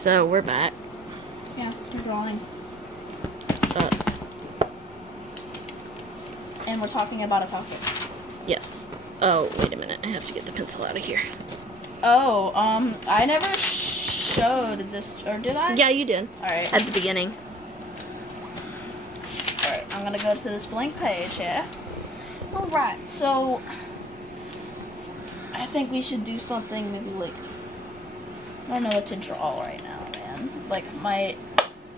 So we're back. Yeah, we're drawing. Uh, And we're talking about a topic. yes. Oh, wait a minute. I have to get the pencil out of here. Oh, I never showed this, or did I? Yeah, you did. Alright. At the beginning. Alright, I'm gonna go to this blank page here. Alright, so I think we should do something maybe like, I don't know what to draw right now, man. Like, my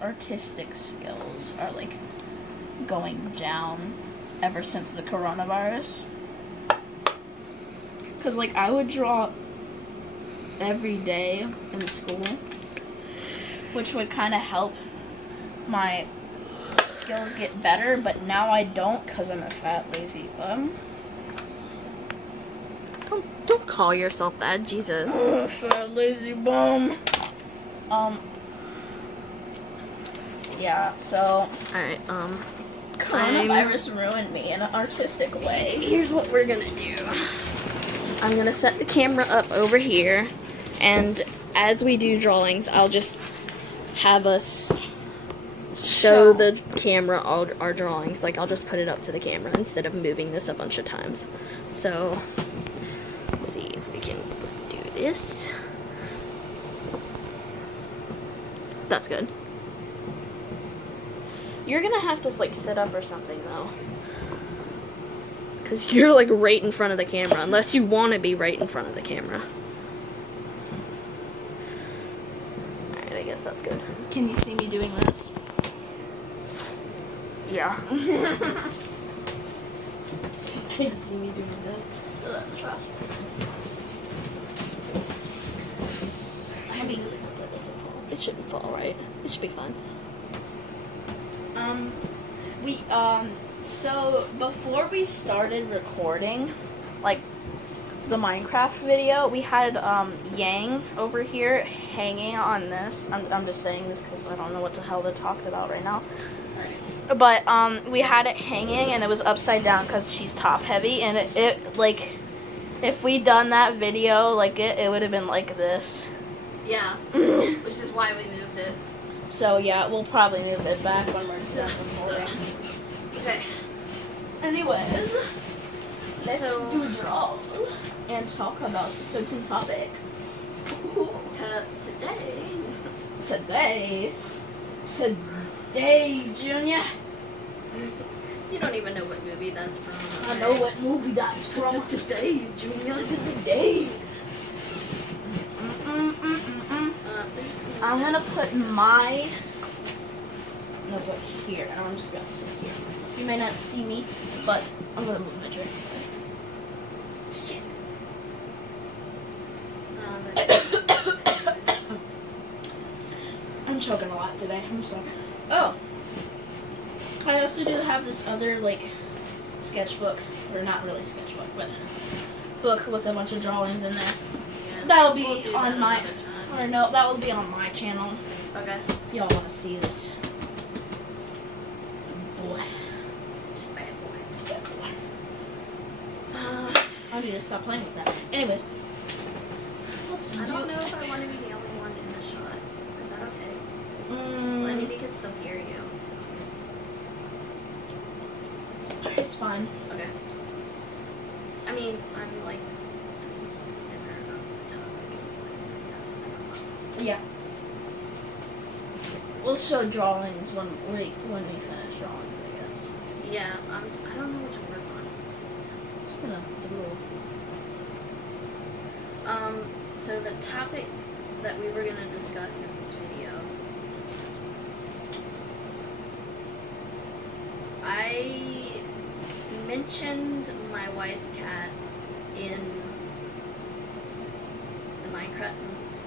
artistic skills are like going down ever since the coronavirus. Cause like I would draw every day in school, which would kind of help my skills get better, but now I don't because I'm a fat lazy bum. Don't call yourself that, Jesus. Fat lazy bum. Yeah, so Alright, coronavirus ruined me in an artistic way. here's what we're gonna do. I'm gonna set the camera up over here, and as we do drawings, I'll just have us show the camera all our drawings. Like, I'll just put it up to the camera instead of moving this a bunch of times. So, let's see if we can do this. That's good. You're gonna have to, like, sit up or something, though. Because you're, like, right in front of the camera. Unless you want to be right in front of the camera. Alright, I guess that's good. Can you see me doing this? Yeah. Can't see me doing this. Throw that in the trash. I mean, that doesn't fall. It shouldn't fall, right? It should be fine. So before we started recording, like, the Minecraft video, we had, Yang over here hanging on this. I'm just saying this because I don't know what the hell they're talking about right now. But, we had it hanging and it was upside down because she's top heavy, and it like, if we'd done that video, like, it would have been like this. Yeah. Which is why we moved it. So, yeah, we'll probably move it back when we're done recording. Okay. Anyways, let's So- do draw and talk about a certain topic. Today, Junior. You don't even know what movie that's from. I know what movie that's from. Today, Junior. Today. I'm gonna put my notebook here, and I'm just gonna sit here. You may not see me, but I'm gonna move my drink. Shit. I'm choking a lot today. I'm sorry. Oh, I also do have this other, like, sketchbook, or not really sketchbook, but book with a bunch of drawings in there. Yeah. That'll be We'll do on that my, another time. or no, that will be on my channel. Okay. If y'all want to see this. Boy. Just bad boy. It's bad boy. I need to stop playing with that. Anyways. Let's I don't know if I want to be the only one in the shot. Is that okay? I mean, we can still hear you. It's fine. Okay. I mean, I'm like center of the topic anyways, I guess. I don't know. Yeah. We'll show drawings when we finish drawings, I guess. Yeah, I don't know what to work on. Just gonna doodle. So the topic that we were gonna discuss in this video, I mentioned my wife Kat in the Minecraft.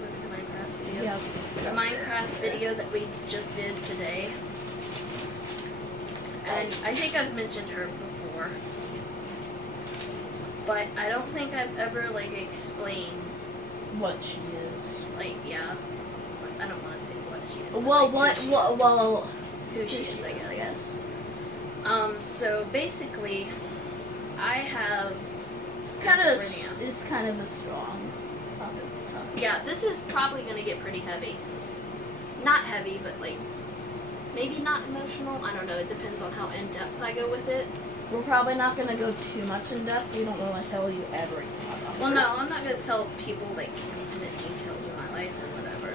Was it the Minecraft video? Yeah. The Minecraft video that we just did today. And I think I've mentioned her before. But I don't think I've ever, like, explained, What she is. like, yeah. I don't want to say what she is. but, Well, like, who she is, I guess. So basically, I have It's schizophrenia. kind of a strong topic to talk about. Yeah, this is probably going to get pretty heavy. not heavy, but like maybe not emotional. I don't know. It depends on how in depth I go with it. We're probably not gonna go too much in depth. We don't want to tell you everything about Well, her. no, I'm not gonna tell people like intimate details of my life or whatever.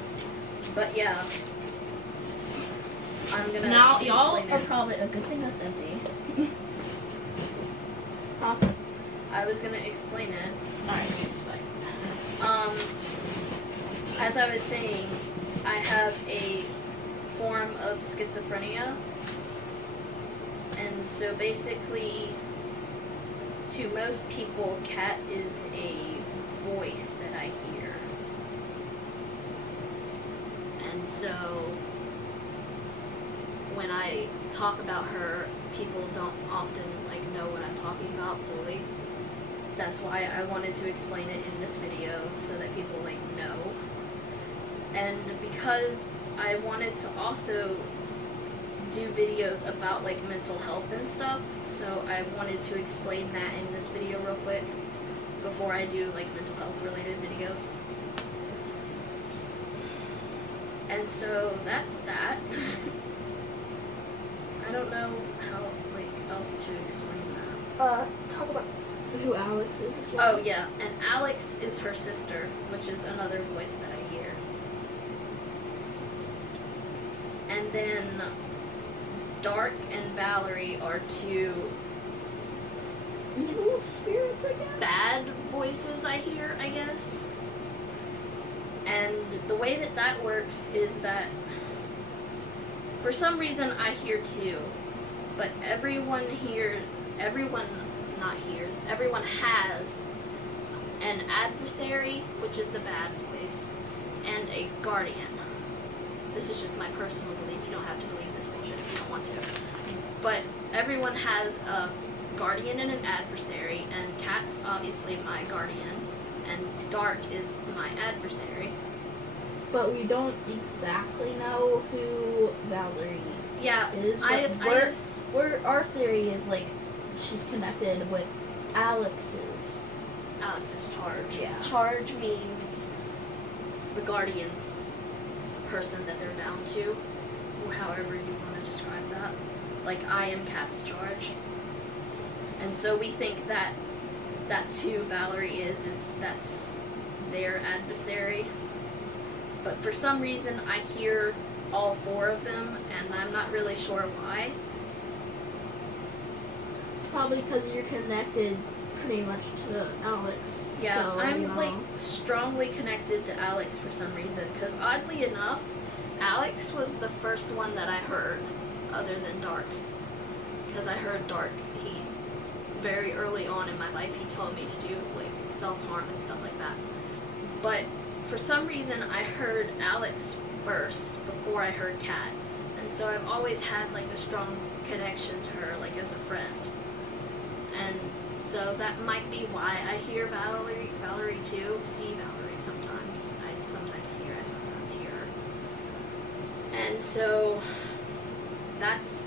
But yeah, I'm gonna. Now, y'all explain are it. probably a good thing that's empty. Huh? I was gonna explain it. Alright, it's fine. As I was saying, I have a form of schizophrenia. And so basically, to most people, Kat is a voice that I hear. And so, when I talk about her, people don't often like know what I'm talking about fully. That's why I wanted to explain it in this video so that people like know. And because I wanted to also do videos about like mental health and stuff, so I wanted to explain that in this video real quick before I do like mental health related videos. And so that's that. I don't know how like else to explain that. Talk about who Alex is as well. Oh yeah, and Alex is her sister, which is another voice that I hear. And then Dark and Valerie are two Evil spirits, I guess? bad voices I hear, I guess. And the way that that works is that for some reason I hear two, but everyone has an adversary, which is the bad voice, and a guardian. This is just my personal belief. You don't have to believe this bullshit if you don't want to. But everyone has a guardian and an adversary, and Kat's obviously my guardian, and Dark is my adversary. But we don't exactly know who Valerie Yeah, is. But our theory is like she's connected with Alex's charge. Yeah. Charge means the guardian's person that they're bound to, or however you want to describe that. Like, I am Kat's charge. And so we think that that's who Valerie is that's their adversary. But for some reason, I hear all four of them, and I'm not really sure why. It's probably because you're connected pretty much to Alex. Yeah, so, I'm you know. like strongly connected to Alex for some reason, because oddly enough, Alex was the first one that I heard, other than Dark. Because I heard Dark, very early on in my life, he told me to do like self-harm and stuff like that. But for some reason, I heard Alex first before I heard Kat, and so I've always had like a strong connection to her, like as a friend. And so that might be why I hear Valerie too. See Valerie sometimes. I sometimes see her. I sometimes hear her. And so that's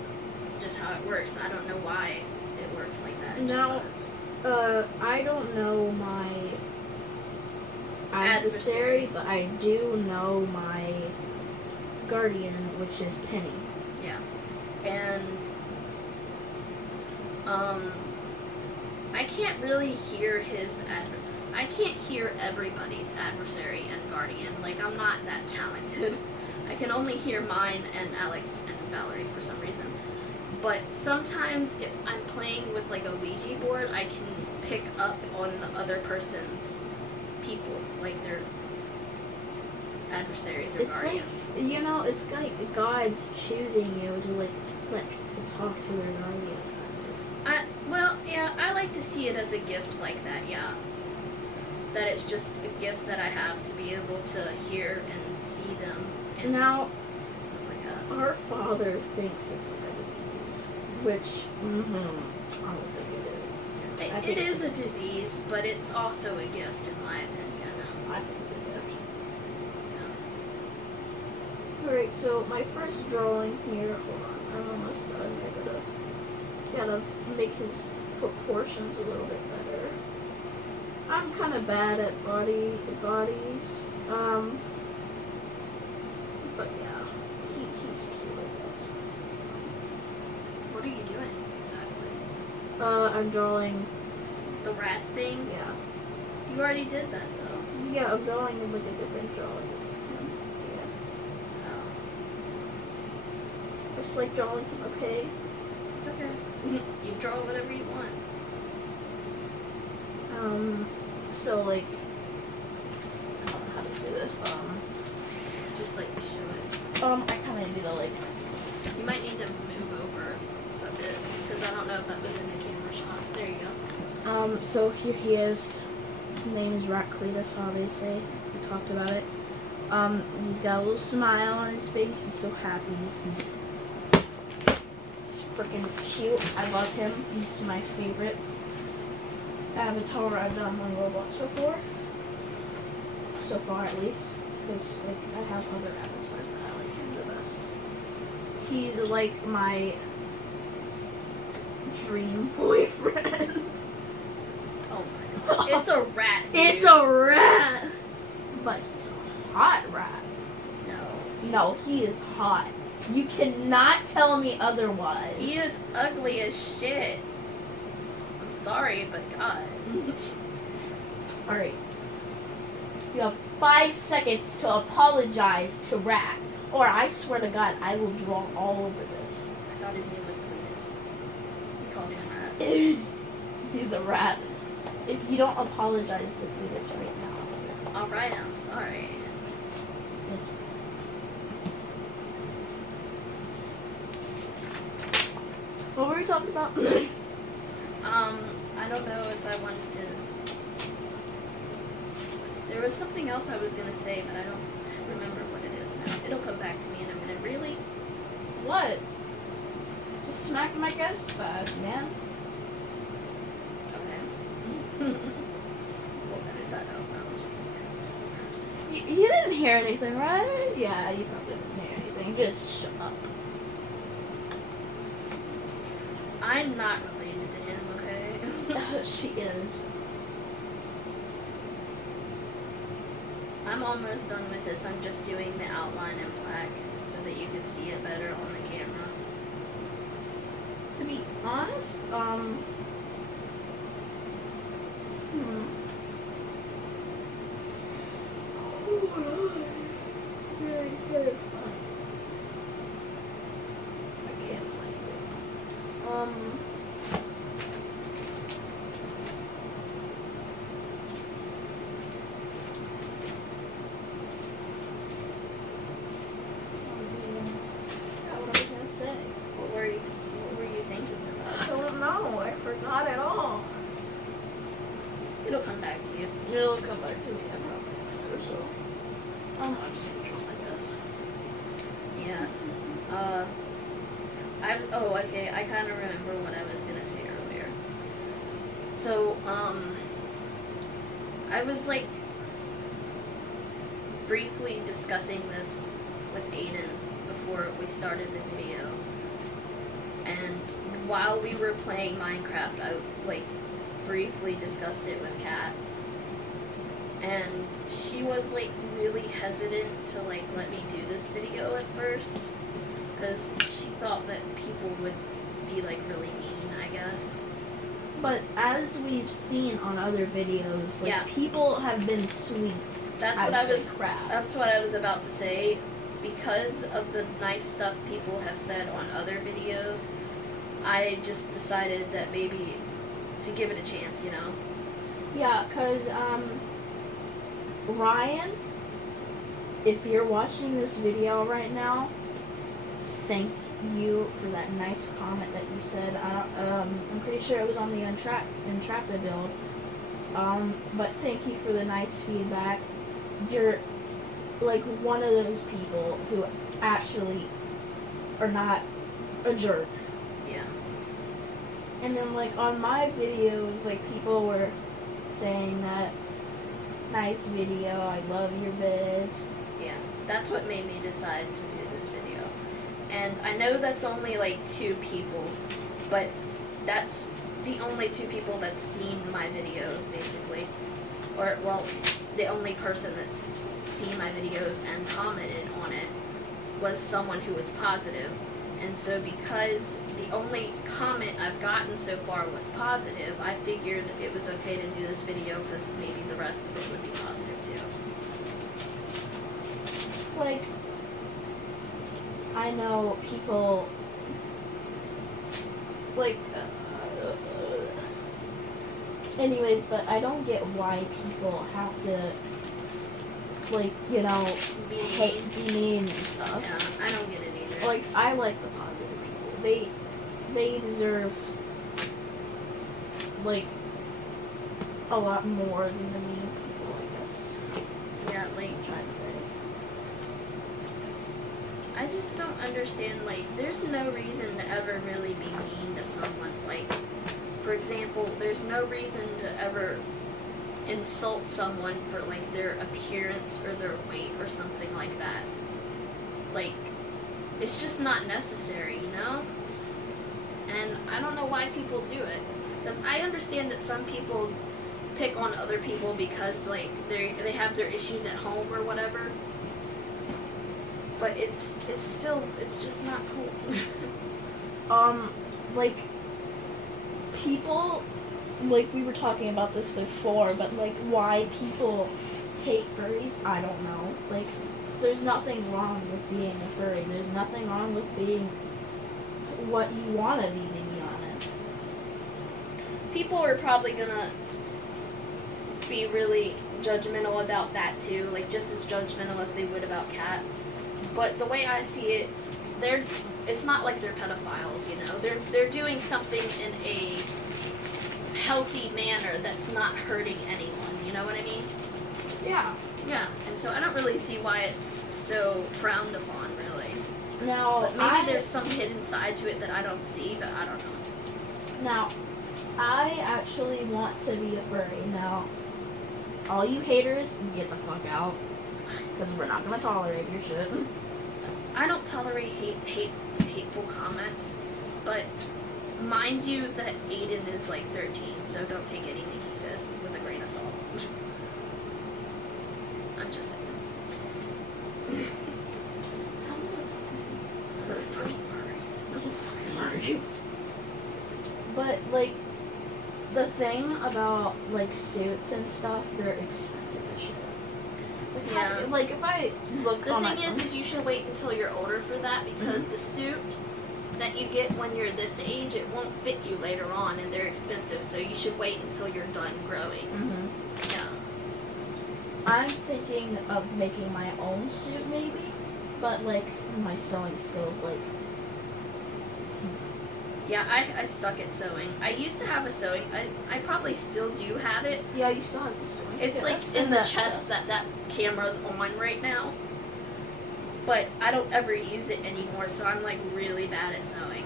just how it works. I don't know why it works like that. It Now, just does. I don't know my adversary, but I do know my guardian, which is Penny. Yeah. And I can't really hear I can't hear everybody's adversary and guardian. Like, I'm not that talented. I can only hear mine and Alex and Valerie for some reason. But sometimes if I'm playing with like a Ouija board, I can pick up on the other person's people, like their adversaries or It's guardians. like, you know, it's like God's choosing you to like let people talk to their guardian. Well, yeah, I like to see it as a gift like that, yeah. That it's just a gift that I have to be able to hear and see them and Now, stuff like that. our father thinks it's like a disease, which I don't think it is. I think It it's is a disease, but it's also a gift, in my opinion. I think it's a gift. Alright, so my first drawing here, hold on, I'm almost done. I gotta make his proportions a little bit better. I'm kind of bad at bodies, but yeah. What are you doing exactly? I'm drawing. The rat thing? Yeah. You already did that though. Yeah, I'm drawing like a different drawing. Yes. Oh. I just like drawing him, okay? It's okay. You draw whatever you want. So like, I don't know how to do this. Just like show it. I kind of need to like. You might need to move over a bit because I don't know if that was in the camera shot. There you go. So here he is. His name is Rat Cletus, obviously. We talked about it. He's got a little smile on his face. He's so happy. He's freaking cute. I love him. He's my favorite avatar I've done on Roblox before. So far, at least. Because, like, I have other avatars, but I like him the best. He's, like, my dream boyfriend. Oh my god. It's a rat, dude. It's a rat! But he's a hot rat. No. No, he is hot. You cannot tell me otherwise. He is ugly as shit. I'm sorry, but God. Alright. You have 5 seconds to apologize to Rat, or I swear to God, I will draw all over this. I thought his name was Cletus. We called him Rat. He's a rat. If you don't apologize to Cletus right now. Alright, I'm sorry. What were we talking about? I don't know if I wanted to. There was something else I was gonna say, but I don't remember what it is now. It'll come back to me in a minute. Really? What? Just smacked my ghost bag, man. Okay. We'll edit that out. I was You didn't hear anything, right? Yeah, you probably didn't hear anything. Just shut up. I'm not related to him, okay? She is. I'm almost done with this. I'm just doing the outline in black so that you can see it better on the camera. To be honest, Very, very fun. I can't find it. What was I gonna say? What were you thinking I about? don't know. I forgot it all. It'll come back to you. It'll come back to me. I probably or so. I'm just gonna draw, I guess. Yeah. Okay, I kind of remember what I was gonna say earlier. So, I was like briefly discussing this with Aiden before we started the video, and while we were playing Minecraft, I like briefly discussed it with Kat, and she was like really hesitant to like let me do this video at first because she thought that people would be like really mean, I guess. But as we've seen on other videos, like Yeah. people have been sweet. That's I what I say was. crap. That's what I was about to say. Because of the nice stuff people have said on other videos, I just decided that maybe to give it a chance, you know. Yeah, cause Ryan, if you're watching this video right now, thank you for that nice comment that you said. I'm pretty sure it was on the Entrapta build. But thank you for the nice feedback. You're like one of those people who actually are not a jerk. Yeah. And then like on my videos, like people were saying that nice video, I love your vids. Yeah. That's what made me decide to do this video. And I know that's only like 2 people, but that's the only 2 people that's seen my videos, basically. Or, well, the only person that's seen my videos and commented on it was someone who was positive. And so because the only comment I've gotten so far was positive, I figured it was okay to do this video because maybe the rest of it would be positive too. Like, I know people, like, anyways, but I don't get why people have to, like, you know, be mean and stuff. Yeah, I don't get it either. Like, I like the positive people. They deserve, like, a lot more than the mean people, I guess. Yeah, like, I'm trying to say. I just don't understand, like, there's no reason to ever really be mean to someone. Like, for example, there's no reason to ever insult someone for, like, their appearance or their weight or something like that. Like, it's just not necessary, you know? And I don't know why people do it. Because I understand that some people pick on other people because, like, they have their issues at home or whatever. But it's just not cool. Like, people, like, we were talking about this before, but, like, why people hate furries, I don't know. Like, there's nothing wrong with being a furry. There's nothing wrong with being what you want to be honest. People are probably gonna be really judgmental about that too, like just as judgmental as they would about Cat. But the way I see it, it's not like they're pedophiles, you know. They're doing something in a healthy manner that's not hurting anyone, you know what I mean? Yeah. Yeah, and so I don't really see why it's so frowned upon, really. Now, but maybe there's some hidden side to it that I don't see, but I don't know. Now, I actually want to be a furry. Now, all you haters, get the fuck out. Because we're not going to tolerate your shit. I don't tolerate hateful comments, but mind you that Aiden is like 13, so don't take anything he says with a grain of salt. I'm just saying. Her fucking murder. But, like, the thing about, like, suits and stuff, they're expensive as shit. Like, Yeah. Like, if I look The on thing my phone, is you should wait until you're older for that, because the suit that you get when you're this age, it won't fit you later on, and they're expensive, so you should wait until you're done growing. Yeah. I'm thinking of making my own suit, maybe, but, like, my sewing skills, like... Yeah, I suck at sewing. I used to have a sewing. I probably still do have it. Yeah, you still have the sewing. It's like in the chest that camera's on right now. But I don't ever use it anymore, so I'm like really bad at sewing.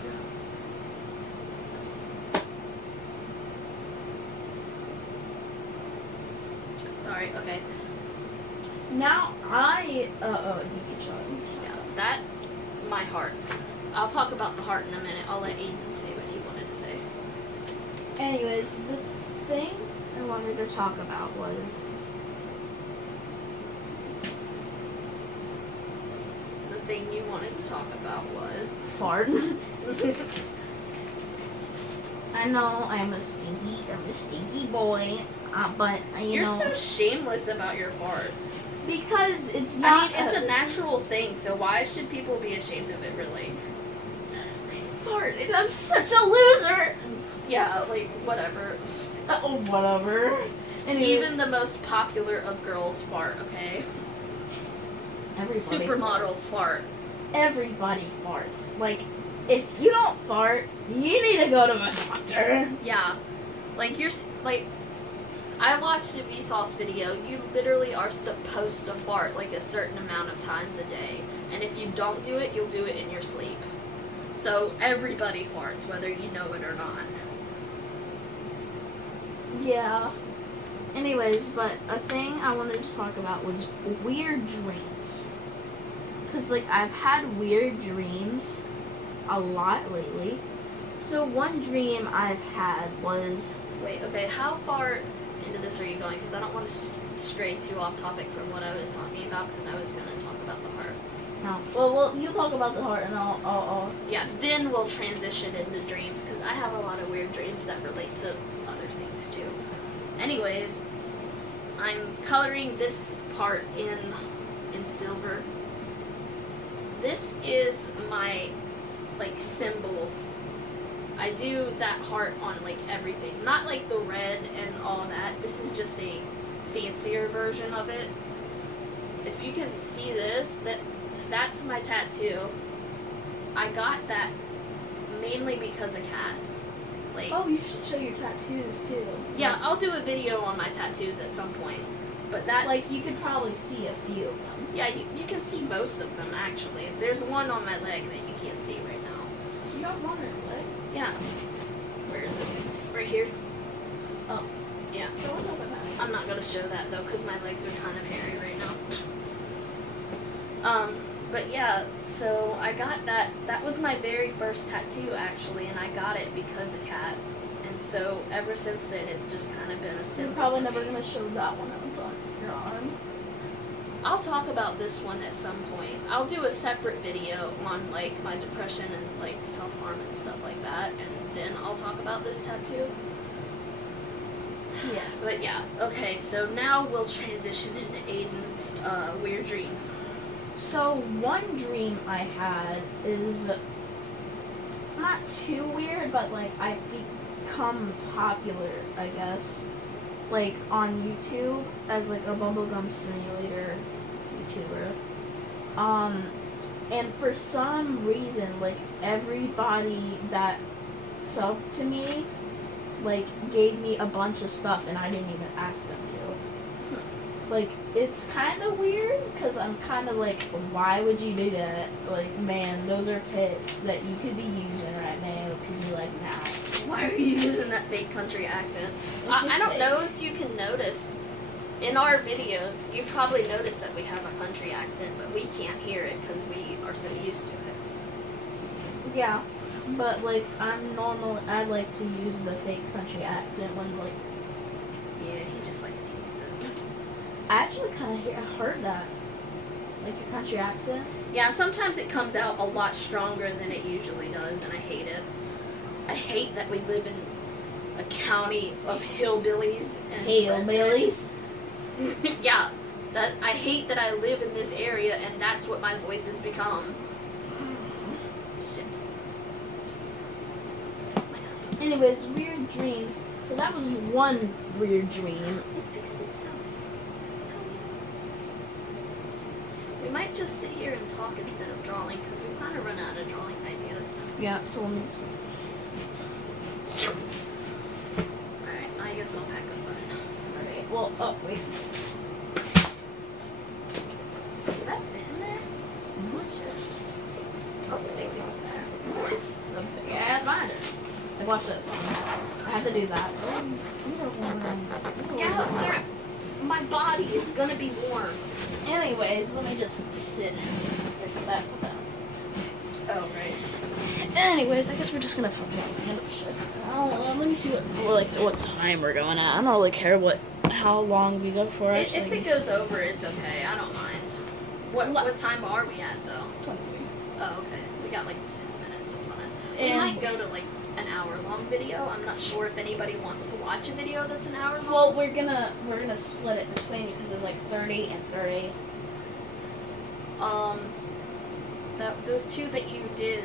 Sorry, okay. Now, you can show me. Yeah, that's my heart. I'll talk about the heart in a minute. I'll let Aiden say what he wanted to say. Anyways, the thing I wanted to talk about was... The thing you wanted to talk about was... Fart. I know I'm a stinky boy, but, You're so shameless about your farts. Because it's not... I mean, it's a natural thing, so why should people be ashamed of it, really? I farted. I'm such a loser. Yeah, like, whatever. Oh, whatever. Anyways, Even the most popular of girls fart, okay? everybody Supermodels fart. Everybody farts. Like, if you don't fart, you need to go to the doctor. Yeah. Like, I watched a Vsauce video. You literally are supposed to fart, like, a certain amount of times a day. And if you don't do it, you'll do it in your sleep. So, everybody farts, whether you know it or not. Yeah. Anyways, but a thing I wanted to talk about was weird dreams. Because, like, I've had weird dreams a lot lately. So, one dream I've had was... Wait, okay, how far into this are you going? Because I don't want to stray too off topic from what I was talking about, because I was going to talk about the heart. No. Well, you talk about the heart, and I'll. Yeah, then we'll transition into dreams, because I have a lot of weird dreams that relate to other things, too. Anyways, I'm coloring this part in silver. This is my, like, symbol. I do that heart on, like, everything. Not, like, the red and all that. This is just a fancier version of it. If you can see this, that's my tattoo. I got that mainly because of Kat. Like, Oh, you should show your tattoos too. yeah, I'll do a video on my tattoos at some point. But that's Like you could probably see a few of them. yeah, you can see most of them actually. There's one on my leg that you can't see right now. You got one on your leg? Yeah. Where is it? Right here. Oh. Yeah. So what's up with that? I'm not gonna show that though, because my legs are kind of hairy right now. But yeah, so I got that. That was my very first tattoo actually, and I got it because of Kat. And so ever since then, it's just kind of been a symbol. You're probably for never me. gonna show that one that's on your arm. I'll talk about this one at some point. I'll do a separate video on like my depression and like self-harm and stuff like that, and then I'll talk about this tattoo. Yeah. But yeah, okay, so now we'll transition into Aiden's weird dreams. So one dream I had is not too weird, but like I've become popular, I guess, like on YouTube as like a bubblegum simulator YouTuber. And for some reason, like everybody that subbed to me, like gave me a bunch of stuff, and I didn't even ask them to. Like, it's kind of weird, because I'm kind of like, why would you do that? Like, man, those are pits that you could be using right now, because you're like, nah. Why are you using that fake country accent? It's I don't fake. know if you can notice. In our videos, you probably notice that we have a country accent, but we can't hear it because we are so used to it. Yeah, but, like, I like to use the fake country accent when, like, Yeah, he just likes to use it. I actually kind of heard that. Like, your country accent. Yeah, sometimes it comes out a lot stronger than it usually does, and I hate it. I hate that we live in a county of hillbillies and Hillbillies? rednecks. Yeah, that I hate that I live in this area, and that's what my voice has become. Shit. Anyways, weird dreams. So that was one weird dream. It fixed itself. We might just sit here and talk instead of drawing, because we've kind of run out of drawing ideas. Yeah, so let me see. Alright, I guess I'll pack up then. Alright, well, oh, wait. Does that fit in there? Mhm. Shit. Oh, maybe it's there. Yeah, it's fine. Like, watch this. I have to do that. Yeah, my body, it's gonna be warm. Anyways, let me just sit. Here, put that. Oh, right. Anyways, I guess we're just gonna talk about random shit. Let me see what time we're going at. I don't really care how long we go for. If it goes over, it's okay. I don't mind. What time are we at, though? 23. Oh, okay. We got like 10 minutes. It's fine. We And might go to like an hour-long video. I'm not sure if anybody wants to watch a video that's an hour long. well, we're gonna split it in between because it's like 30 and 30. Those two that you did,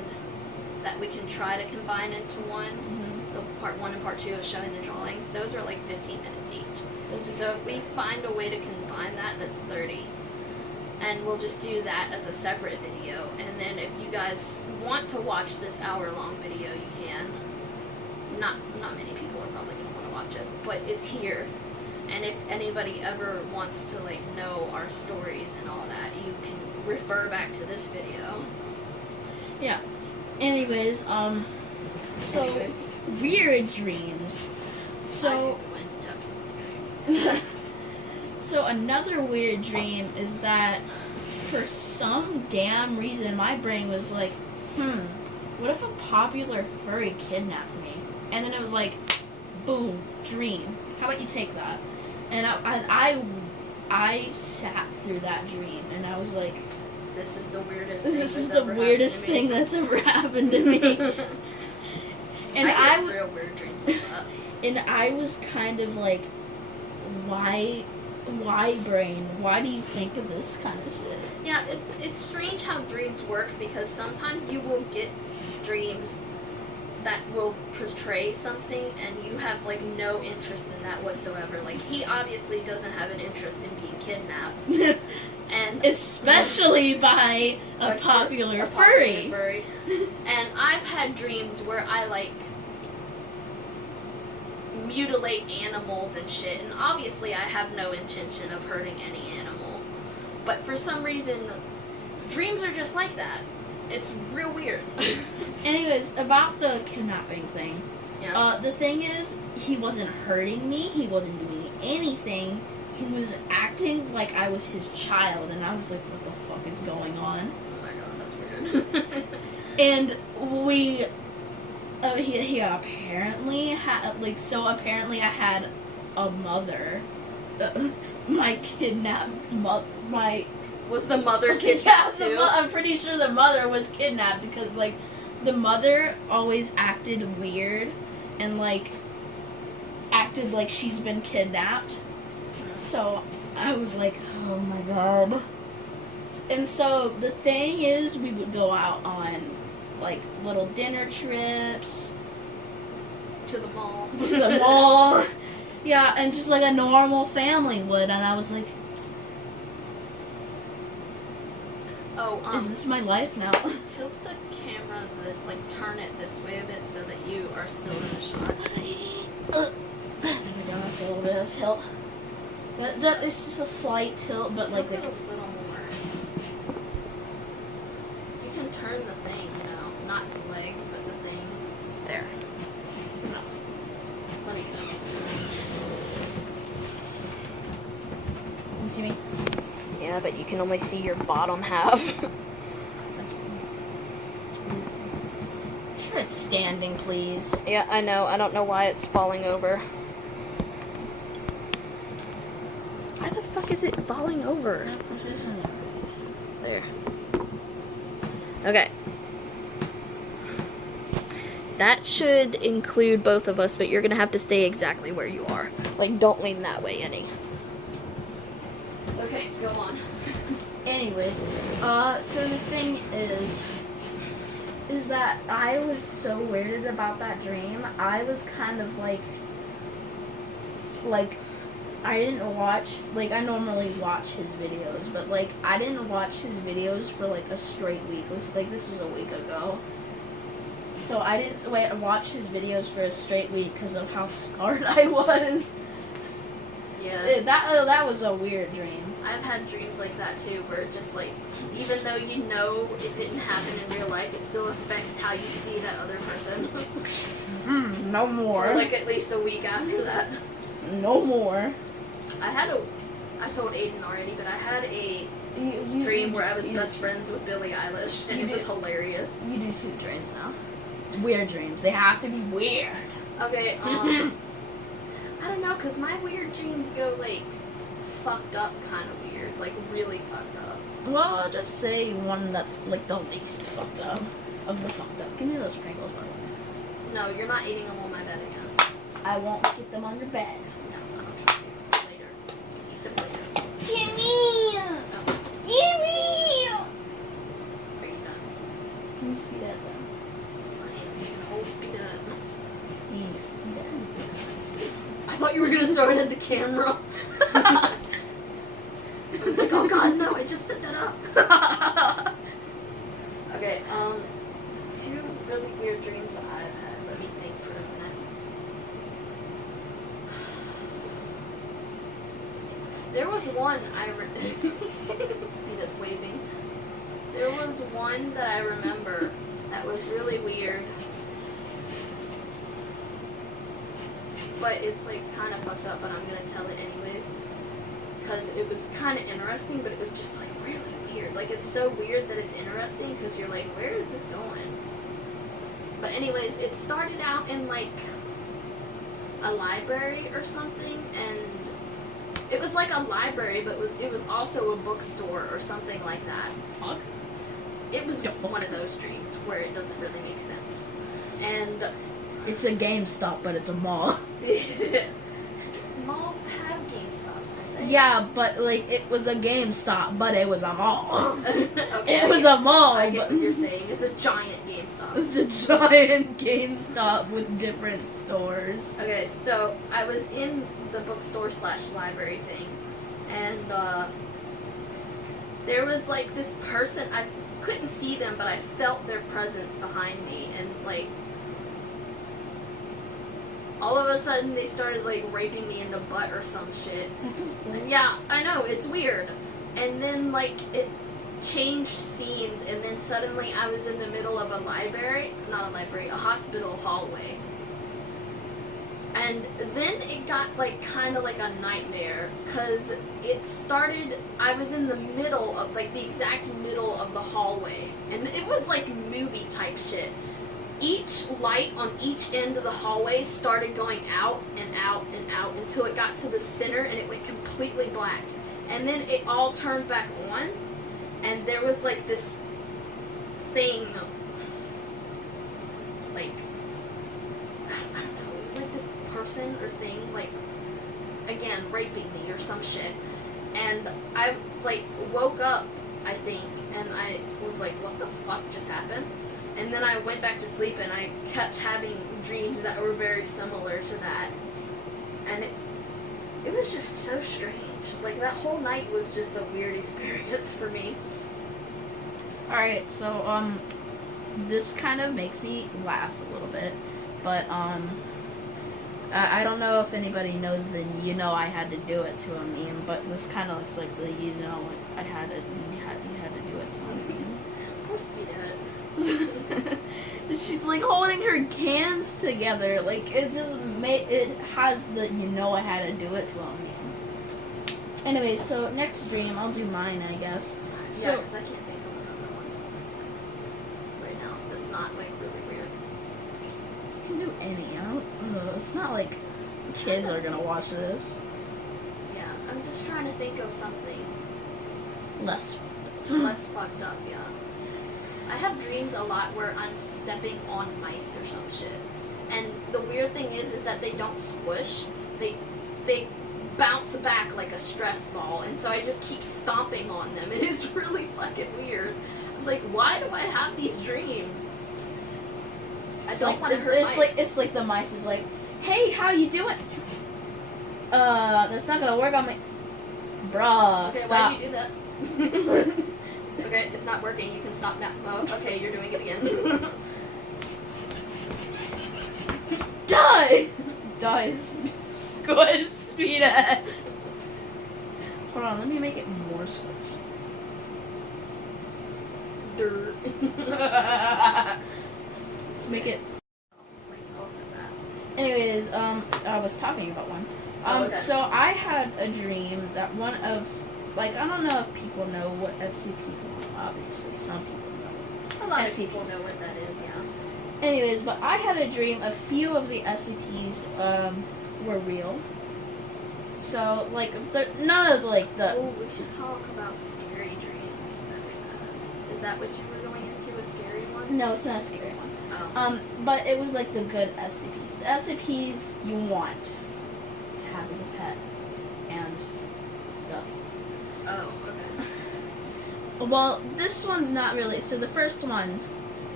that we can try to combine into one. Mm-hmm. The part 1 and part 2 of showing the drawings. Those are like 15 minutes each. Those are So if we find a way to combine that, that's 30. And we'll just do that as a separate video. And then if you guys want to watch this hour-long video, you can. Not many people are probably going to want to watch it, but it's here. And if anybody ever wants to like know our stories and all that, you can refer back to this video. Yeah. Anyways, so weird dreams. I So could go in depth with dreams. so another weird dream is that for some damn reason my brain was like, what if a popular furry kidnapped me? And then it was like, boom, dream. How about you take that? And I sat through that dream, and I was like, this is the weirdest thing This is that's the ever weirdest happened thing that's ever happened to me. And I get real weird dreams like that. And I was kind of like, why brain? Why do you think of this kind of shit? Yeah, it's strange how dreams work, because sometimes you will get dreams that will portray something and you have like no interest in that whatsoever. Like, he obviously doesn't have an interest in being kidnapped. And especially by a popular furry. And I've had dreams where I like mutilate animals and shit, and obviously I have no intention of hurting any animal, but for some reason dreams are just like that. It's real weird. Anyways, about the kidnapping thing, Yeah. the thing is, he wasn't hurting me, he wasn't doing anything, he was acting like I was his child, and I was like, what the fuck is going on? Oh my god, that's weird. And we he apparently had, like, so apparently I had a mother. My kidnapped my Was the mother kidnapped too? I'm pretty sure the mother was kidnapped, because like the mother always acted weird and like acted like she's been kidnapped. So I was like, oh my god. And so the thing is, we would go out on like little dinner trips To the mall. to the mall. Yeah, and just like a normal family would, and I was like, Oh, is this my life now? tilt the camera this, like, turn it this way a bit so that you are still in the shot. There we go, that's a little bit of tilt. It's just a slight tilt, but like Tilt it a little more. You can turn the thing, you know, not the legs, but the thing. There. No. Let me go. You see me? Yeah, but you can only see your bottom half. That's weird. Sure, it's standing, please. Yeah, I know. I don't know why it's falling over. Why the fuck is it falling over? There. Okay. That should include both of us, but you're gonna have to stay exactly where you are. Like, don't lean that way any. Okay, go on. Anyways, so the thing is that I was so weirded about that dream. I was kind of like I didn't watch, like, I normally watch his videos, but like I didn't watch his videos for like a straight week. It was like, this was a week ago. So I didn't watch his videos for a straight week because of how scarred I was. Yeah. That was a weird dream. I've had dreams like that too, where it just like, even though you know it didn't happen in real life, it still affects how you see that other person. No more. Or like at least a week after that. No more. I told Aiden already, but I had a dream where I was best friends with Billie Eilish, and it was hilarious. You do 2 dreams now. Weird dreams. They have to be weird. Okay, I don't know, because my weird dreams go, like, fucked up kind of weird. Like, really fucked up. Well, I'll just say one that's, like, the least fucked up of the fucked up. Give me those Pringles, by the way. No, you're not eating them on my bed again. I won't get them on your bed. No, I don't trust you. Later. Eat them later. Give me! Oh, Give me! are you done? Can you speed that then? Fine, you can hold speed up. Please, speed that. I thought you were going to throw it at the camera. I was like, oh god, no, I just set that up. Okay, 2 really weird dreams that I've had. Let me think for a minute. There was one see, that's waving. There was one that I remember that was really weird. But it's like kind of fucked up, but I'm gonna tell it anyways. Because it was kind of interesting, but it was just like really weird. Like, it's so weird that it's interesting because you're like, where is this going? But anyways, it started out in like a library or something, and It was like a library, but it was also a bookstore or something like that. Fuck. It was one of those dreams where it doesn't really make sense. And it's a GameStop, but it's a mall. Malls have GameStops, don't they? Yeah, but like it was a GameStop, but it was a mall. Okay, it was a mall. I get what you're saying. It's a giant GameStop. It's a giant GameStop with different stores. Okay, so I was in the bookstore / library thing, and there was like this person. I couldn't see them, but I felt their presence behind me, and like all of a sudden they started like raping me in the butt or some shit. And yeah, I know, it's weird. And then like it changed scenes, and then suddenly I was in the middle of a hospital hallway. And then it got like kind of like a nightmare, because it started, I was in the middle of like the exact middle of the hallway, and it was like movie type shit. Each light on each end of the hallway started going out and out and out until it got to the center, and it went completely black. And then it all turned back on, and there was like this thing, like, I don't know, it was like this person or thing, like, again, raping me or some shit. And I like woke up, I think, and I was like, what the fuck just happened? And then I went back to sleep, and I kept having dreams that were very similar to that. And it was just so strange. Like, that whole night was just a weird experience for me. Alright, so, this kind of makes me laugh a little bit. But, I don't know if anybody knows the I had to do it to a meme, but this kind of looks like the I had to, you had to do it to a meme. Of course we did. She's like holding her cans together, like it has the I had to do it to him. Anyway, so next dream, I'll do mine, I guess. Yeah, because I can't think of another one right now that's not like really weird. You can do any. I don't know. It's not like kids are gonna watch this. Yeah, I'm just trying to think of something less fucked up. Yeah. I have dreams a lot where I'm stepping on mice or some shit. And the weird thing is that they don't squish. They bounce back like a stress ball. And so I just keep stomping on them. And it's really fucking weird. I'm like, why do I have these dreams? I don't want to hurt mice. It's like the mice is like, hey, how you doing? That's not gonna work on me. Bruh, okay, stop. Why'd you do that? Okay, it's not working. You can stop now. Oh, okay, you're doing it again. Die! Die. Squish speedhead. Hold on, let me make it more squish. Dirt. Let's make it. Anyways, I was talking about one. Okay. So I had a dream that one of, like, I don't know if people know what SCP is. Obviously, some people know. A lot of people know what that is, yeah. Anyways, but I had a dream. A few of the SCPs were real. So, like, none of like the. Oh, we should talk about scary dreams that we've had. Is that what you were going into? A scary one? No, it's not a scary one. Oh. But it was like the good SCPs. The SCPs you want to have as a pet and stuff. Oh, okay. Well, this one's not really. So the first one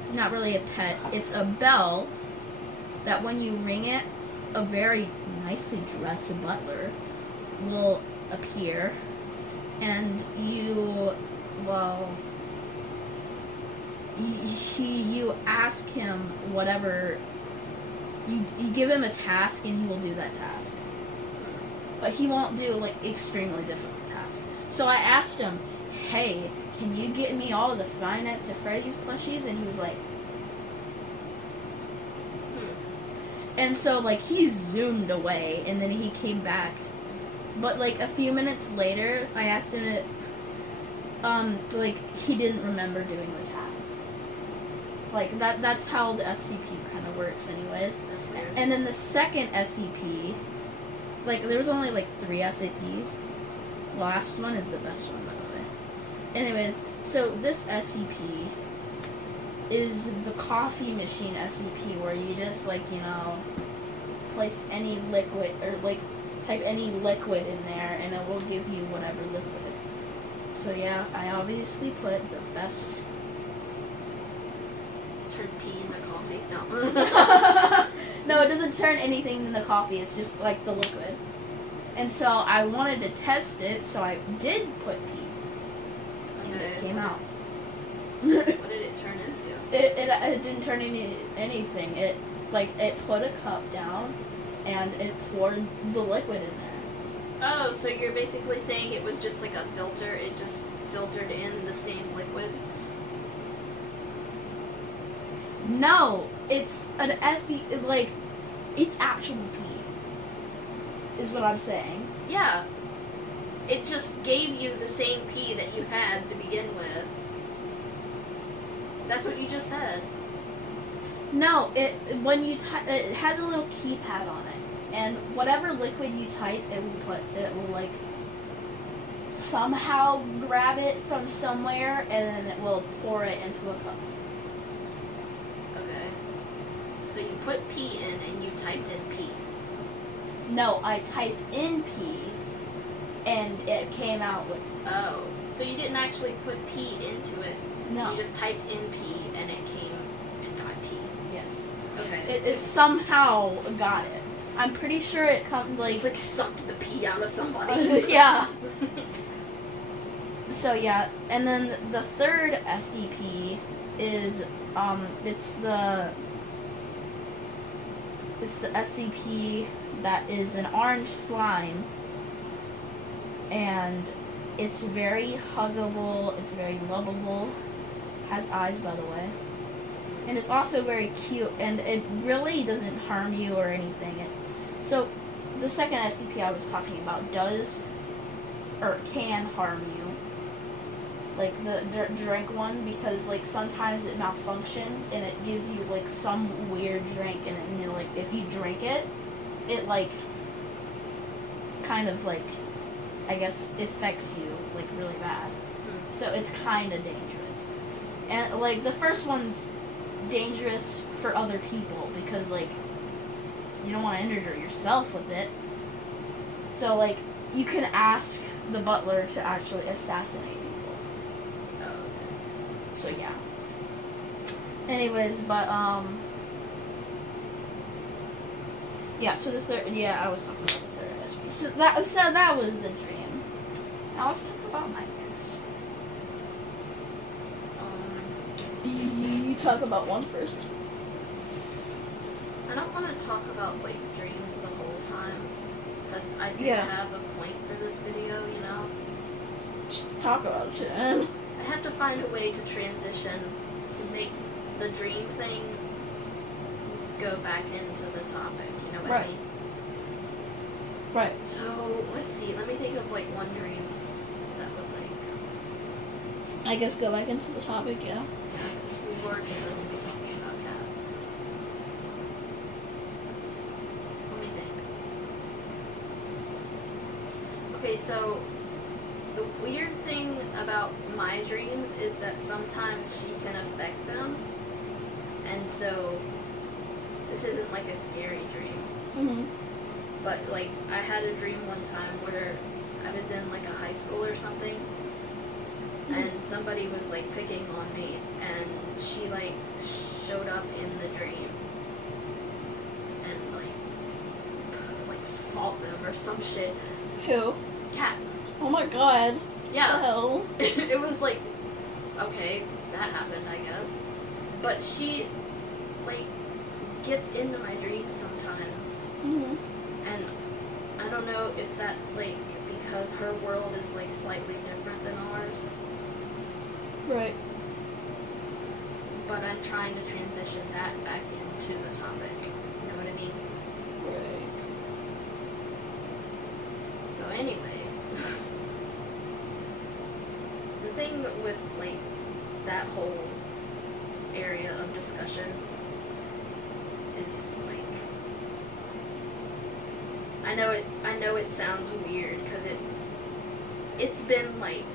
is not really a pet. It's a bell that when you ring it, a very nicely dressed butler will appear, and you ask him whatever. You give him a task, and he will do that task. But he won't do like extremely difficult tasks. So I asked him, hey, can you get me all of the Five Nights at Freddy's plushies? And he was like, And so, like, he zoomed away, and then he came back. But, like, a few minutes later, I asked him to, like, he didn't remember doing the task. Like, that's how the SCP kind of works anyways. And then the second SCP, like, there was only like 3 SCPs. Last one is the best one, by the way. Anyways, so this SCP is the coffee machine SCP, where you just, like, you know, place any liquid, or, like, type any liquid in there, and it will give you whatever liquid. So, yeah, I obviously put the best... Turn pee in the coffee? No. No, it doesn't turn anything in the coffee, it's just, like, the liquid. And so I wanted to test it, so I did put pee. And it came out. What did it turn into? It didn't turn anything. It put a cup down, and it poured the liquid in there. Oh, so you're basically saying it was just like a filter? It just filtered in the same liquid? No, it's an like, it's actual pee, is what I'm saying. Yeah. It just gave you the same pee that you had to begin with. That's what you just said. No, it has a little keypad on it, and whatever liquid you type, it will like somehow grab it from somewhere, and then it will pour it into a cup. Okay. So you put pee in and you typed in pee. No, I typed in pee, and it came out with... Oh, so you didn't actually put pee into it. No. You just typed in pee and it came and got pee. Yes. Okay. It somehow got it. I'm pretty sure it comes like... Just like sucked the pee out of somebody. Yeah. So yeah, and then the third SCP is it's the SCP that is an orange slime, and it's very huggable, it's very lovable, has eyes, by the way, and it's also very cute, and it really doesn't harm you or anything. So the second SCP I was talking about does or can harm you, like the drink one, because like sometimes it malfunctions and it gives you like some weird drink, and you know, like if you drink it, it like kind of like, I guess, affects you like really bad. So it's kind of dangerous. And like the first one's dangerous for other people because like you don't want to injure yourself with it. So like you can ask the butler to actually assassinate people. So yeah. Anyways, but yeah. So the third, yeah, I was talking about the third SCP. So that was the dream. Now let's talk about nightmares. You talk about one first. I don't want to talk about like dreams the whole time because I did have a point for this video, you know. Just talk about it. Then. I have to find a way to transition to make the dream thing go back into the topic, you know what I mean? Right. So, let's see, let me think of like one dream that would like... I guess go back into the topic, yeah. Yeah, we were supposed to be talking about that. Let's see, let me think. Okay, so... the weird thing about my dreams is that sometimes she can affect them. And so, this isn't like a scary dream. Mm-hmm. But like, I had a dream one time where I was in like a high school or something. Mm-hmm. And somebody was like picking on me. And she like showed up in the dream. And like fought them or some shit. Who? Cat. Oh my god. Yeah. What the hell? It was like, okay, that happened, I guess. But she, like, gets into my dreams sometimes. Mm-hmm. And I don't know if that's, like, because her world is, like, slightly different than ours. Right. But I'm trying to transition that back into the topic. You know what I mean? Right. So anyways. The thing with, like, that whole area of discussion is, like, I know it sounds weird because it's been like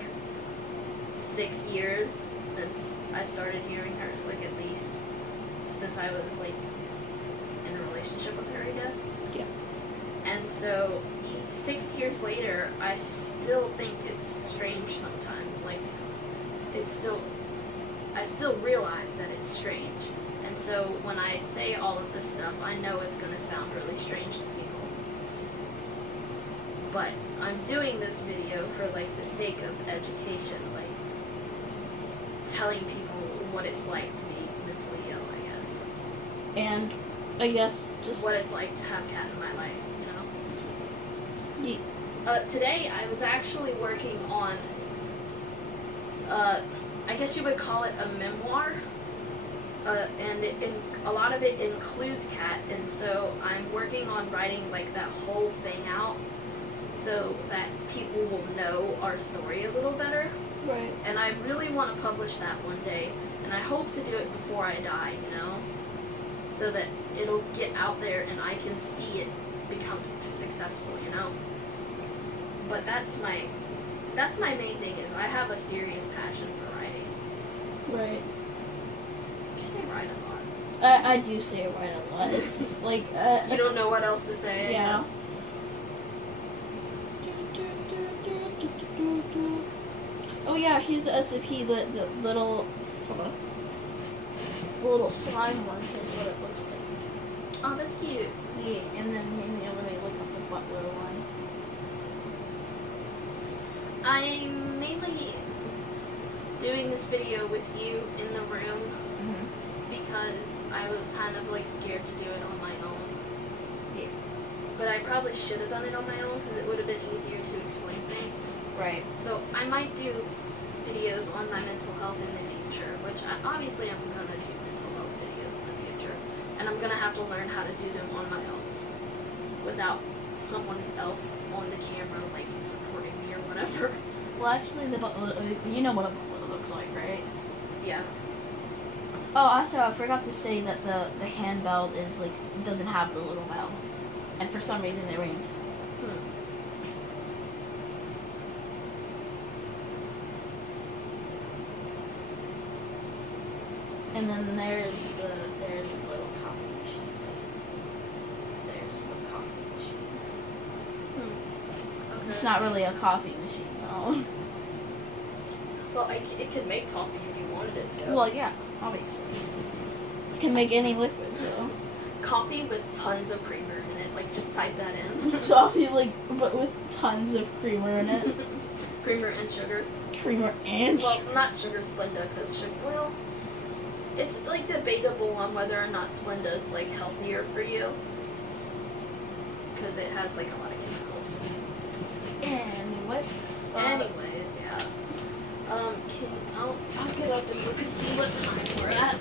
6 years since I started hearing her, like at least since I was like in a relationship with her, I guess. Yeah. And so 6 years later, I still think it's strange sometimes. Like I still realize that it's strange. And so when I say all of this stuff, I know it's going to sound really strange to people. But I'm doing this video for like the sake of education, like telling people what it's like to be mentally ill, I guess. And I guess just what it's like to have Kat in my life, you know? Yeah. Today I was actually working on, I guess you would call it a memoir. And a lot of it includes Kat, and so I'm working on writing like that whole thing out so that people will know our story a little better. Right. And I really want to publish that one day, and I hope to do it before I die, you know, so that it'll get out there and I can see it become successful, you know. But that's my main thing, is I have a serious passion for writing. Right. Say write a lot. I do say write a lot. It's just like you don't know what else to say. Yeah. I guess. Oh yeah, here's the SCP. The little, hold on. The little slime one is what it looks like. Oh, that's cute. Yeah, and then let me look up the butler one. I'm mainly doing this video with you in the room. Because I was kind of like scared to do it on my own. Yeah. But I probably should have done it on my own because it would have been easier to explain things. Right. So I might do videos on my mental health in the future, which obviously I'm going to do mental health videos in the future. And I'm going to have to learn how to do them on my own without someone else on the camera like supporting me or whatever. Well, actually, the butler, you know what a butler looks like, right? Yeah. Oh, also, I forgot to say that the hand bell is like doesn't have the little bell, and for some reason it rings. And then there's the little coffee machine. There's the coffee machine. Okay. It's not really a coffee machine, though. Well, it could make coffee if you wanted it to. Well, yeah, obviously. It can make any liquid, so. Coffee with tons of creamer in it. Like, just type that in. Coffee, but with tons of creamer in it. Creamer and sugar. Creamer and Well, not sugar Splenda, because sugar, well, it's like debatable on whether or not Splenda is like healthier for you. Because it has like a lot of chemicals. Anyways. Anyways, yeah. I'll get up and look and see what time we're at.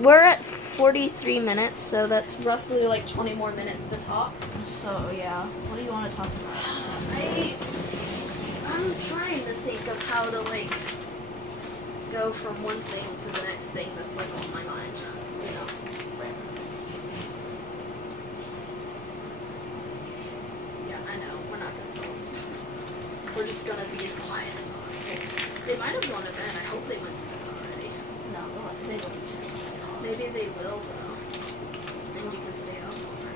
We're at 43 minutes, so that's roughly like 20 more minutes to talk. So yeah, what do you want to talk about? I'm trying to think of how to like go from one thing to the next thing that's like on my mind, you know. Yeah, I know. We're not gonna talk. We're just gonna be as quiet as possible. They might have gone to bed. I hope they went to bed already. No, they don't. Maybe they will though. And you can stay up over.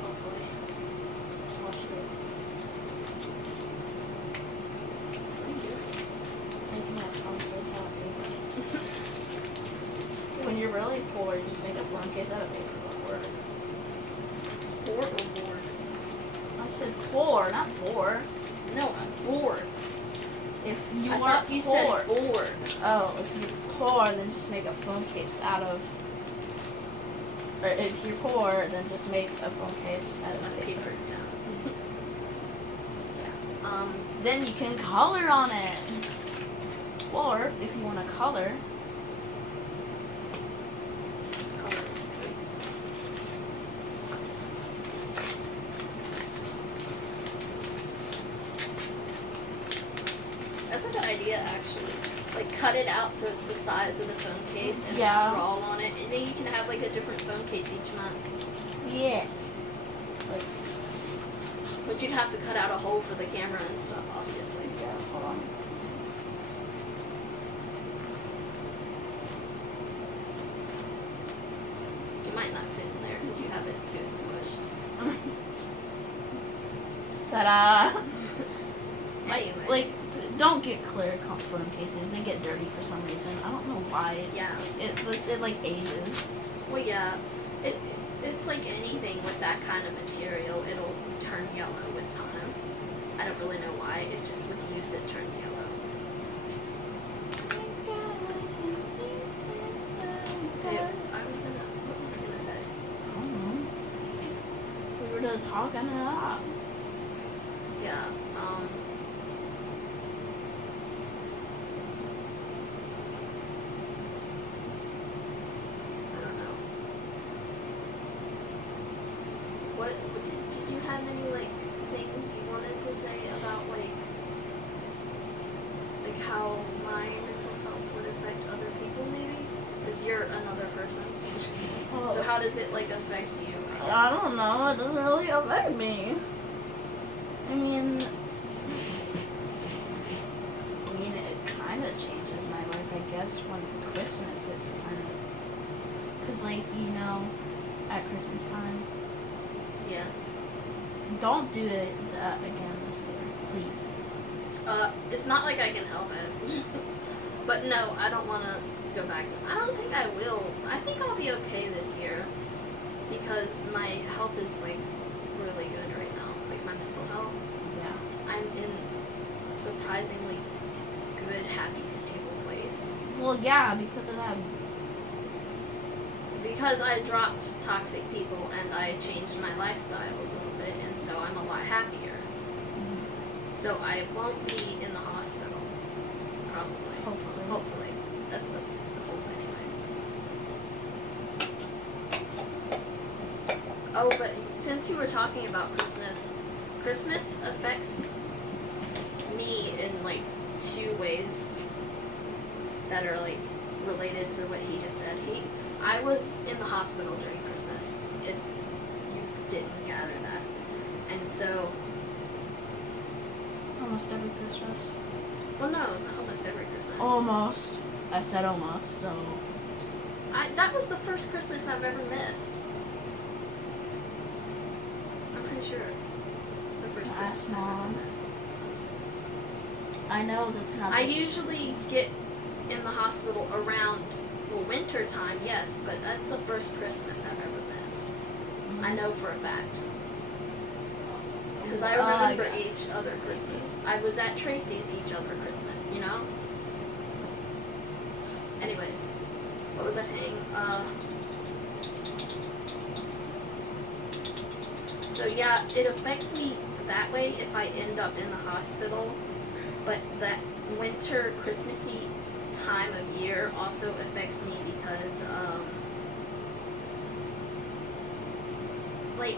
Hopefully. Watch it. Making that phone case out of paper. When you're really poor, you just make a phone case out of paper. Poor or bored? I said poor, not poor. No, I'm bored. If you I are thought you poor. said bored. Oh, if you're poor, then just make a phone case out of. Or if you're poor, then just make a phone case out of paper. Yeah. Yeah. Then you can color on it. Or if you want to color. Color. That's a good idea, actually. like cut it out so it's the size of the phone case and Yeah. then draw on it, and then you can have like a different phone case each month. Yeah. Like, But you'd have to cut out a hole for the camera and stuff, obviously. yeah, hold on. It might not fit in there because you have it too smushed. Ta-da! Anyway. Like, don't get clear phone cases. They get dirty for some reason. I don't know why. It like ages. Well, yeah. It's like anything with that kind of material. It'll turn yellow with time. I don't really know why. It's just with use it turns yellow. Hey, what was I gonna say? I don't know. We were just talking it up. Yeah. I don't know. What did you have any like things you wanted to say about like how my mental health would affect other people maybe? Because you're another person. Oh. So how does it like affect you? I don't know. It doesn't really affect me. I mean, it kind of changes my life, I guess, when Christmas, it's kind of, because, like, at Christmas time, Yeah. don't do it again this year, please. It's not like I can help it. But no, I don't want to go back. I don't think I will. I think I'll be okay this year because my health is like really good right now. Like my mental health. Yeah. I'm in a surprisingly good, happy, stable place. Well, yeah, because of that. Because I dropped toxic people and I changed my lifestyle a little bit, and so I'm a lot happier. So I won't be in the hospital, probably. Hopefully. Hopefully. That's the hope anyways. Oh, but since you were talking about Christmas affects me in like two ways that are like related to what he just said. I was in the hospital during Christmas, if you didn't gather that. And so Almost every Christmas. well, no, not almost every Christmas. Almost. I said almost, so. That was the first Christmas I've ever missed. I'm pretty sure. It's the first Ask Christmas I've Mom. ever missed. I know that's not. I usually get in the hospital around winter time, yes, but that's the first Christmas I've ever missed. I know for a fact. Because I remember yeah. each other Christmas. I was at Tracy's each other Christmas, you know? Anyways, what was I saying? So yeah, it affects me that way if I end up in the hospital, but that winter, Christmassy time of year also affects me because, like,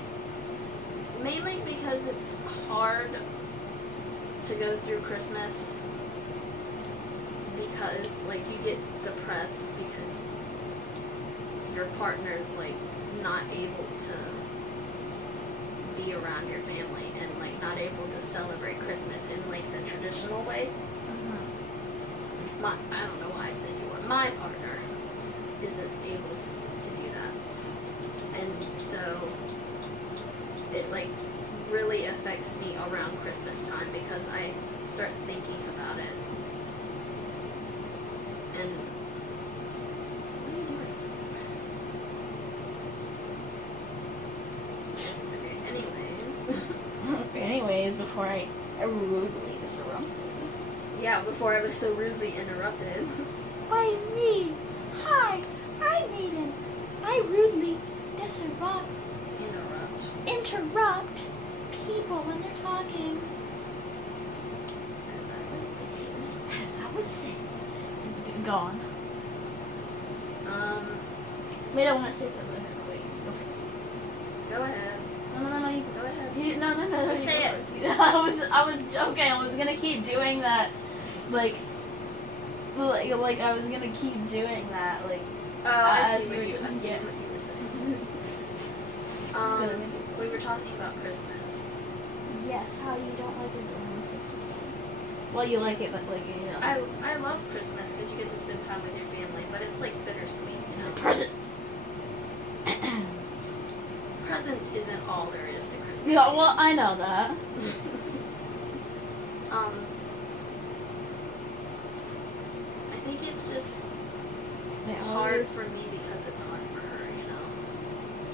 mainly because it's hard to go through Christmas because, like, you get depressed because your partner's, like, not able to be around your family and, like, not able to celebrate Christmas in, like, the traditional way. I don't know why I said you were. My partner isn't able to do that. And so it like really affects me around Christmas time because I start thinking about it. And what are you doing? Okay, Anyways, before I rudely disrupt. yeah, before I was so rudely interrupted. Why me? Hi, I'm Aiden. I rudely interrupt people when they're talking. As I was saying. Go on. Wait, I want to say something. Wait, go first. Go ahead. No, you Go ahead. No. Just You say go it. first. I was okay. I was gonna keep doing that, like, Like I was gonna keep doing that. Like, Oh, I see as what we you, I see yeah. what you were saying. gonna make We were talking about Christmas. Yes, how you don't like it during Christmas time. Well, you like it, but like you know. I love Christmas because you get to spend time with your family, but it's like bittersweet, you know. Present. Presents isn't all there is to Christmas. Yeah, well, I know that. I think it's just I hard for me because it's hard for her, you know.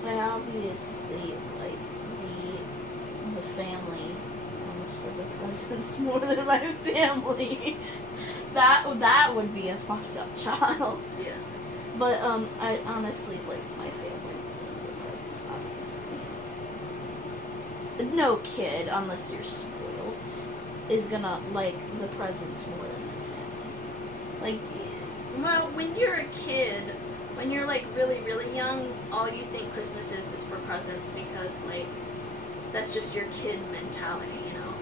I obviously like the family almost said the presents more than my family. That would be a fucked up child. Yeah. But I honestly like my family more than the presents, obviously. No kid, unless you're spoiled, is gonna like the presents more than their family. Like, Well, when you're a kid, when you're like really, really young, all you think Christmas is for presents because like that's just your kid mentality, you know.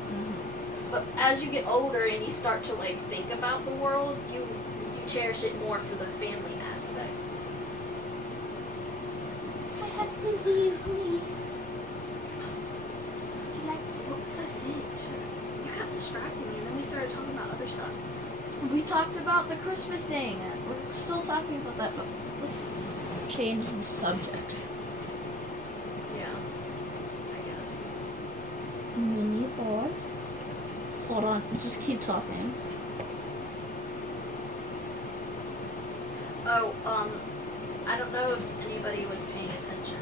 But as you get older and you start to like think about the world, you cherish it more for the family aspect. I have disease me. Would you like to? What was I saying? You kept distracting me, and then we started talking about other stuff. We talked about the Christmas thing. We're still talking about that, but let's change the subject. Yeah, I guess. Mini board. Hold on, just keep talking. Oh, I don't know if anybody was paying attention,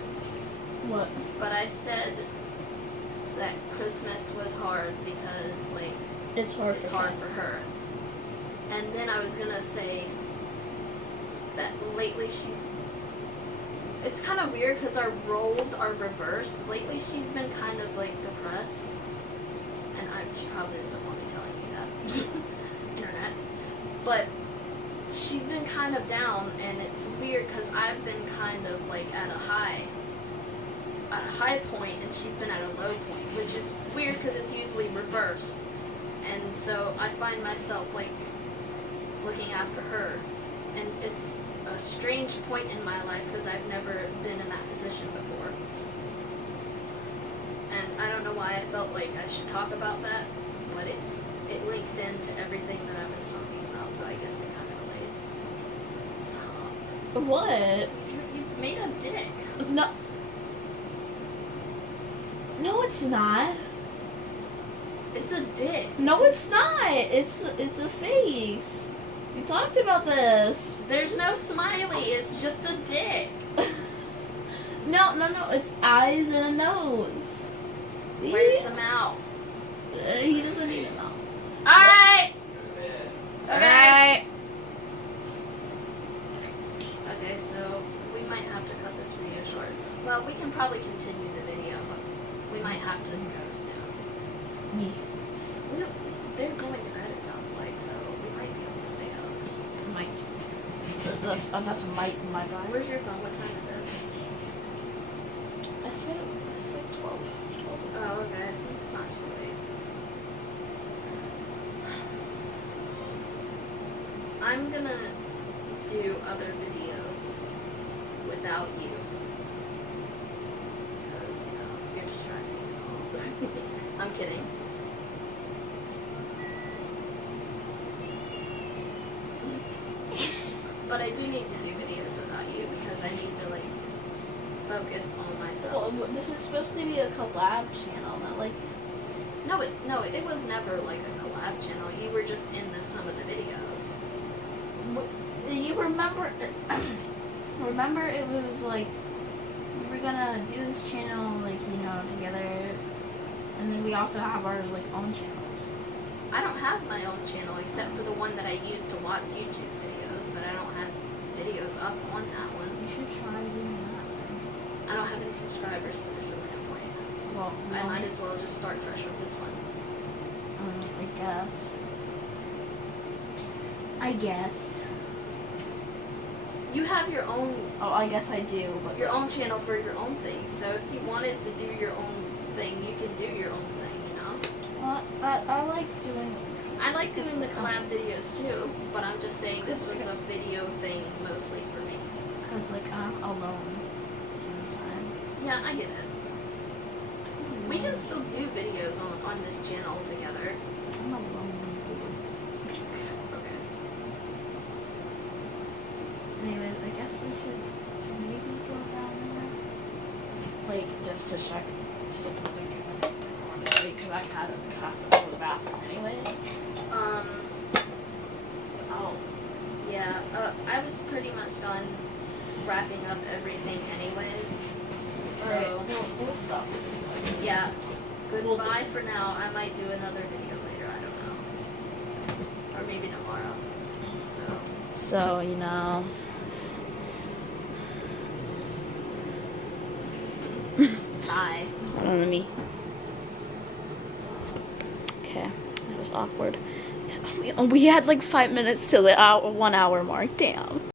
What? but I said that Christmas was hard because like It's hard it's for hard Kat. for her. And then I was gonna say that lately it's kind of weird because our roles are reversed. Lately she's been kind of like depressed, and she probably doesn't want me telling you that. Internet. But she's been kind of down, and it's weird because I've been kind of like at a high point, and she's been at a low point, which is weird because it's usually reversed. And so I find myself like looking after her, and it's a strange point in my life because I've never been in that position before, and I don't know why I felt like I should talk about that, but it links into everything that I was talking about, so I guess it kind of relates. Stop. What? You made a dick. No. No, it's not. It's a dick. No, it's not. It's a face. We talked about this. There's no smiley. It's just a dick. No. It's eyes and a nose. See? Where's the mouth? He doesn't need a mouth. Alright! Alright. Okay, so we might have to cut this video short. Well, we can probably continue the video, but we might have to go soon. Me. They're going to bed, it sounds like, so we might be able to stay up. Might. That's a might in my mind. Where's your phone? What time is it? I said it's like 12. Oh, okay. It's not too late. I'm gonna do other videos without you. Because, you know, you're distracting me all. I'm kidding. But I do need to do videos without you because I need to, like, focus on myself. Well, this is supposed to be a collab channel, not like... No, it was never, like, a collab channel. You were just in some of the videos. You remember... remember it was like... We were gonna do this channel, like, you know, together. And then we also have our, like, own channels. I don't have my own channel except for the one that I use to watch YouTube videos, but I don't have videos up on that one. You should try doing that. I don't have any subscribers, so there's really no point. Well, I might as well just start fresh with this one. I guess. You have your own Oh, I guess I do, but... your own channel for your own thing, so if you wanted to do your own thing, you can do your own thing, you know? Well, I like doing... I like like doing the collab videos too, but I'm just saying this was a video thing mostly for me. Because, like, I'm alone sometimes. Yeah, I get it. We can still do videos on this channel together. I'm alone. Okay. Anyways, I guess we should maybe go down there. Like, just to check something, honestly, because I kind of have to go to the bathroom anyways. Oh. Yeah, I was pretty much done wrapping up everything anyways. So, Alright, we'll stop. yeah. Goodbye for now. I might do another video later, I don't know. Or maybe tomorrow. So, you know. Bye. Let me. Okay, that was awkward. We had like 5 minutes till the 1 hour mark. Damn.